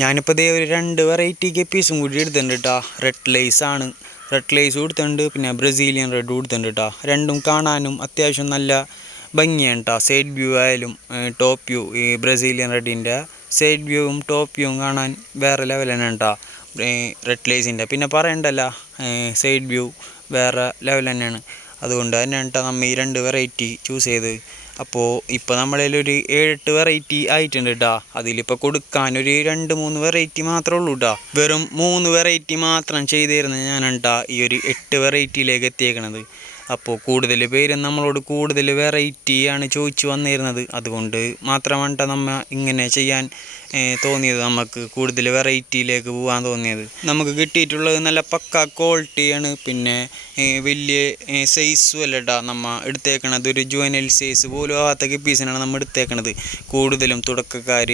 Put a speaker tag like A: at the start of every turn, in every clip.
A: ഞാനിപ്പോൾ ഇതേ ഒരു രണ്ട് വെറൈറ്റി പീസും കൂടി എടുത്തിട്ടുണ്ട് കേട്ടോ റെഡ് ലൈസ് ആണ്. റെഡ് ലൈസ് കൊടുത്തിട്ടുണ്ട് പിന്നെ ബ്രസീലിയൻ റെഡ് കൊടുത്തിട്ടുണ്ട് കേട്ടോ രണ്ടും കാണാനും അത്യാവശ്യം നല്ല ഭംഗിയാണ് കേട്ടോ സൈഡ് വ്യൂ ആയാലും ടോപ്പ് വ്യൂ ഈ ബ്രസീലിയൻ റെഡിന്റെ സൈഡ് വ്യൂവും ടോപ്പ് വ്യൂവും കാണാൻ വേറെ ലെവൽ തന്നെ കേട്ടോ റെഡ് ലൈസിന്റെ പിന്നെ പറയണ്ടല്ല സൈഡ് വ്യൂ വേറെ ലെവൽ തന്നെയാണ്. അതുകൊണ്ട് തന്നെയാണ് കേട്ടോ നമ്മൾ ഈ രണ്ട് വെറൈറ്റി ചൂസ് ചെയ്ത്. അപ്പോൾ ഇപ്പോൾ നമ്മളതിൽ ഒരു ഏഴെട്ട് വെറൈറ്റി ആയിട്ടുണ്ട് കേട്ടോ അതിലിപ്പോൾ കൊടുക്കാൻ ഒരു രണ്ട് മൂന്ന് വെറൈറ്റി മാത്രമേ ഉള്ളൂ കേട്ടോ വെറും മൂന്ന് വെറൈറ്റി മാത്രം ചെയ്തിരുന്നത് ഞാനാണ് കേട്ടോ ഈ ഒരു എട്ട് വെറൈറ്റിയിലേക്ക് എത്തിയേക്കണത്. അപ്പോൾ കൂടുതൽ പേരും നമ്മളോട് കൂടുതൽ വെറൈറ്റിയാണ് ചോദിച്ചു വന്നിരുന്നത്. അതുകൊണ്ട് മാത്രമാണ് നമ്മ ഇങ്ങനെ ചെയ്യാൻ തോന്നിയത്. നമുക്ക് കൂടുതൽ വെറൈറ്റിയിലേക്ക് പോകാൻ തോന്നിയത്. നമുക്ക് കിട്ടിയിട്ടുള്ളത് നല്ല പക്ക ക്വാളിറ്റിയാണ് പിന്നെ വലിയ സൈസും അല്ലടാ നമ്മൾ നമ്മ എടുത്തേക്കണത്. ഒരു ജുവനൽ സൈസ് പോലും ആവാത്ത കിപ്പീസിനാണ് നമ്മൾ എടുത്തേക്കണത്. കൂടുതലും തുടക്കക്കാർ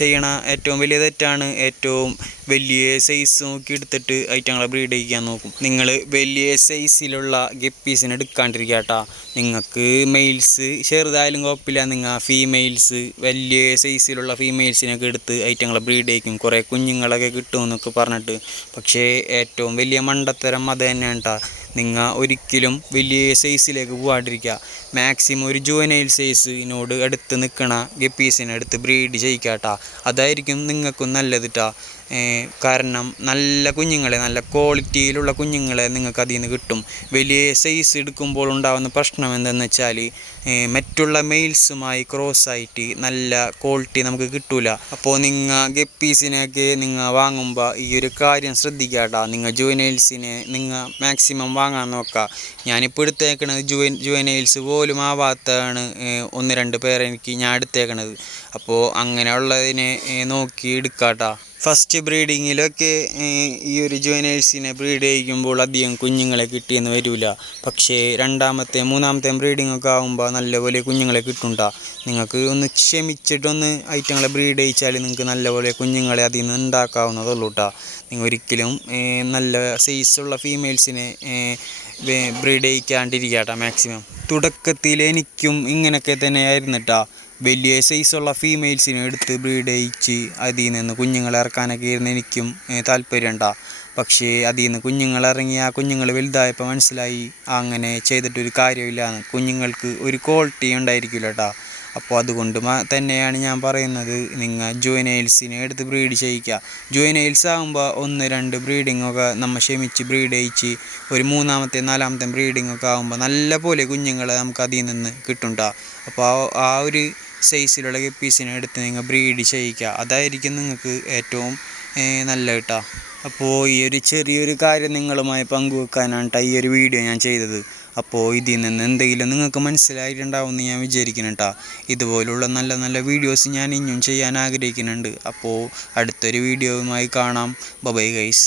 A: ചെയ്യണ ഏറ്റവും വലിയ തെറ്റാണ് ഏറ്റവും വലിയ സൈസ് നോക്കി എടുത്തിട്ട് ഐറ്റങ്ങളെ ബ്രീഡ് ചെയ്യാൻ നോക്കും. നിങ്ങൾ വലിയ സൈസിലുള്ള ഗപ്പീസിനെ എടുക്കാണ്ടിരിക്കുക കേട്ടോ നിങ്ങൾക്ക് മെയിൽസ് ചെറുതായാലും കുഴപ്പമില്ല. നിങ്ങൾ ഫീമെയിൽസ് വലിയ സൈസിലുള്ള ഫീമെയിൽസിനൊക്കെ എടുത്ത് ഐറ്റങ്ങളെ ബ്രീഡ് കുറേ കുഞ്ഞുങ്ങളൊക്കെ കിട്ടുമെന്നൊക്കെ പറഞ്ഞിട്ട്. പക്ഷേ ഏറ്റവും വലിയ മണ്ടത്തരം അത് തന്നെയാണ് കേട്ടോ നിങ്ങൾ ഒരിക്കലും വലിയ സൈസിലേക്ക് പോകാണ്ടിരിക്കുക മാക്സിമം ഒരു ജുവനൈൽ സൈസിനോട് അടുത്ത് നിൽക്കണ ഗപ്പീസിനെ അടുത്ത് ബ്രീഡ് ചെയ്യിക്കാട്ടാ അതായിരിക്കും നിങ്ങൾക്കും നല്ലത് കാരണം നല്ല കുഞ്ഞുങ്ങളെ നല്ല ക്വാളിറ്റിയിലുള്ള കുഞ്ഞുങ്ങളെ നിങ്ങൾക്ക് അതിൽ നിന്ന് കിട്ടും. വലിയ സൈസ് എടുക്കുമ്പോൾ ഉണ്ടാകുന്ന പ്രശ്നം എന്തെന്ന് വെച്ചാൽ മറ്റുള്ള മെയിൽസുമായി ക്രോസ് ആയിട്ട് നല്ല ക്വാളിറ്റി നമുക്ക് കിട്ടൂല. അപ്പോൾ നിങ്ങൾ ഗപ്പീസിനെയൊക്കെ നിങ്ങൾ വാങ്ങുമ്പോൾ ഈ ഒരു കാര്യം ശ്രദ്ധിക്കാട്ടാ. നിങ്ങൾ ജുവനൈൽസിനെ നിങ്ങൾ മാക്സിമം വാങ്ങാൻ നോക്കുക ഞാനിപ്പോൾ എടുത്തേക്കണത് ജുവൻ ജുവനൈൽസ് പോലും ആവാത്തതാണ് ഏഹ്, ഒന്ന് രണ്ട് പേരെ എനിക്ക് ഞാൻ എടുത്തേക്കണത്. അപ്പോൾ അങ്ങനെയുള്ളതിനെ നോക്കി എടുക്കാം എടുക്കാട്ടോ. ഫസ്റ്റ് ബ്രീഡിങ്ങിലൊക്കെ ഈ ഒരു ജുവനൈൽസിനെ ബ്രീഡ് ചെയ്യിക്കുമ്പോൾ അധികം കുഞ്ഞുങ്ങളെ കിട്ടിയെന്ന് വരില്ല പക്ഷേ രണ്ടാമത്തെ മൂന്നാമത്തെ ഒക്കെ ആകുമ്പോൾ നല്ലപോലെ കുഞ്ഞുങ്ങളെ കിട്ടുണ്ടാ നിങ്ങൾക്ക് ഒന്ന് ക്ഷമിച്ചിട്ടൊന്ന് ഐറ്റങ്ങളെ ബ്രീഡ് ചെയ്യിച്ചാൽ നിങ്ങൾക്ക് നല്ലപോലെ കുഞ്ഞുങ്ങളെ അതിൽ നിന്ന് ഉണ്ടാക്കാവുന്നതുള്ളൂ കേട്ടോ നിങ്ങൾ ഒരിക്കലും നല്ല സൈസുള്ള ഫീമെയിൽസിനെ ബ്രീഡ് ചെയ്യിക്കാണ്ടിരിക്കുക കേട്ടോ മാക്സിമം തുടക്കത്തിൽ എനിക്കും ഇങ്ങനെയൊക്കെ തന്നെയായിരുന്നു കേട്ടോ വലിയ സൈസുള്ള ഫീമെയിൽസിനെ എടുത്ത് ബ്രീഡ് അയച്ച് അതിൽ നിന്ന് കുഞ്ഞുങ്ങളെ ഇറക്കാനൊക്കെ ആയിരുന്നു എനിക്കും ഏഹ്, താല്പര്യം ഉണ്ടാ. പക്ഷേ അതിൽ നിന്ന് കുഞ്ഞുങ്ങൾ ഇറങ്ങി ആ കുഞ്ഞുങ്ങൾ വലുതായപ്പോൾ മനസ്സിലായി അങ്ങനെ ചെയ്തിട്ടൊരു കാര്യമില്ലാന്ന്. കുഞ്ഞുങ്ങൾക്ക് ഒരു ക്വാളിറ്റി ഉണ്ടായിരിക്കില്ല കേട്ടോ അപ്പോൾ അതുകൊണ്ട് തന്നെയാണ് ഞാൻ പറയുന്നത് നിങ്ങൾ ജുവനൈൽസിനെ എടുത്ത് ബ്രീഡ് ചെയ്യിക്കുക ജുവനൈൽസ് ആകുമ്പോൾ ഒന്ന് രണ്ട് ബ്രീഡിംഗ് ഒക്കെ നമ്മൾ ക്ഷമിച്ച് ബ്രീഡ് അയച്ച് ഒരു മൂന്നാമത്തെ നാലാമത്തെ ബ്രീഡിംഗ് ഒക്കെ ആകുമ്പോൾ നല്ല പോലെ കുഞ്ഞുങ്ങളെ നമുക്ക് അതിൽ നിന്ന് കിട്ടുണ്ടാ അപ്പോൾ ആ ഒരു സൈസിലുള്ള ഗപ്പീസിനെ എടുത്ത് നിങ്ങൾ ബ്രീഡ് ചെയ്യിക്കുക. അതായിരിക്കും നിങ്ങൾക്ക് ഏറ്റവും നല്ല കേട്ടോ. അപ്പോൾ ഈ ഒരു ചെറിയൊരു കാര്യം നിങ്ങളുമായി പങ്കുവെക്കാനാണ് കേട്ടോ ഈ ഒരു വീഡിയോ ഞാൻ ചെയ്തത്. അപ്പോൾ ഇതിൽ നിന്ന് എന്തെങ്കിലും നിങ്ങൾക്ക് മനസ്സിലായിട്ടുണ്ടാവുമെന്ന് ഞാൻ വിചാരിക്കുന്നു കേട്ടോ ഇതുപോലുള്ള നല്ല നല്ല വീഡിയോസ് ഞാൻ ഇനിയും ചെയ്യാൻ ആഗ്രഹിക്കുന്നുണ്ട്. അപ്പോൾ അടുത്തൊരു വീഡിയോയുമായി കാണാം. Bye-bye guys